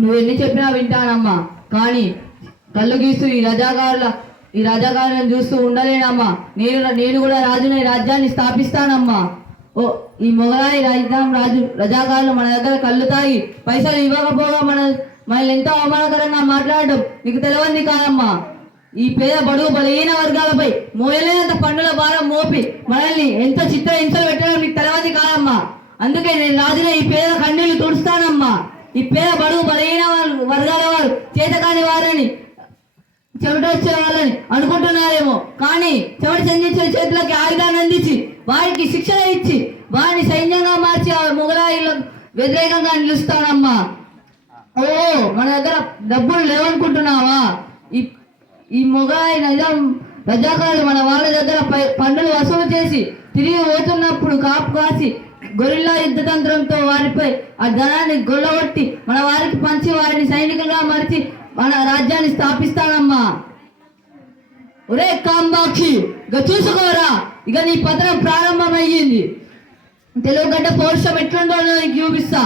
నువ్వు ఎన్ని చెప్పినా వింటానమ్మా, కానీ కళ్ళు గీస్తూ ఈ రజాకారులను చూస్తూ ఉండలేనమ్మా. నేను కూడా రాజుని రాజ్యాన్ని స్థాపిస్తానమ్మా. ఓ ఈ మొగలాయి రజాకారులు మన దగ్గర కళ్ళు తాగి పైసలు ఇవ్వకపోగా మనల్ని ఎంతో అవమానకరంగా మాట్లాడడం నీకు తెలవంది కాదమ్మా. ఈ పేద బడుగు బలహీన వర్గాలపై మోయలేనంత పన్నుల భారం మోపి మనల్ని ఎంతో హింసలు పెట్టడం నీకు తెలవంది కాదమ్మా. అందుకే నేను రాజునే ఈ పేద కన్నీళ్లు తుడుస్తానమ్మా. ఈ పేద బడుగు బలహీన వర్గాల వారు చేతకాని వారని చెమట వచ్చే వాళ్ళని అనుకుంటున్నారేమో, కానీ చెమట చెందించే చేతులకి ఆయుధాన్ని అందించి వారికి శిక్షణ ఇచ్చి వారిని సైన్యంగా మార్చి ఆ మొగలాయిలకు వ్యతిరేకంగా నిలుస్తానమ్మా. ఓ మన దగ్గర డబ్బులు లేవనుకుంటున్నావా? ఈ మొగలాయి రజాకారులు మన వాళ్ళ దగ్గర పన్నులు వసూలు చేసి తిరిగి పోతున్నప్పుడు కాపు కాసి గొరిల్లా యుద్ధతంత్రంతో వారిపై ఆ ధనాన్ని గొల్లగొట్టి మన వారికి పంచి వారిని సైనికులుగా మరిచి మన రాజ్యాన్ని స్థాపిస్తానమ్మా. ఒరే కాంబాక్షి, ఇక చూసుకోరా, ఇక నీ పతనం ప్రారంభమయ్యింది. తెలుగుగడ్డ పౌరుషం ఎట్లుందో నీకు చూపిస్తా.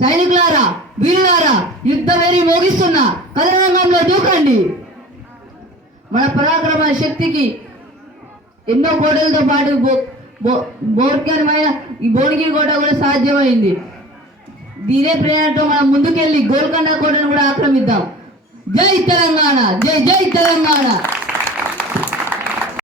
సైనికులారా, వీరులారా, యుద్ధ వేరి మోగిస్తున్నా కథనంగంలో దూకండి. మన పరాక్రమ శక్తికి ఎన్నో కోటలతో పాటు బోర్కరమైన ఈ భువనగిరి కోట కూడా సాధ్యమైంది. దీనే ప్రేరణతో మనం ముందుకెళ్ళి గోల్కొండ కోటను కూడా ఆక్రమిద్దాం. జై తెలంగాణ, జై జై తెలంగాణ.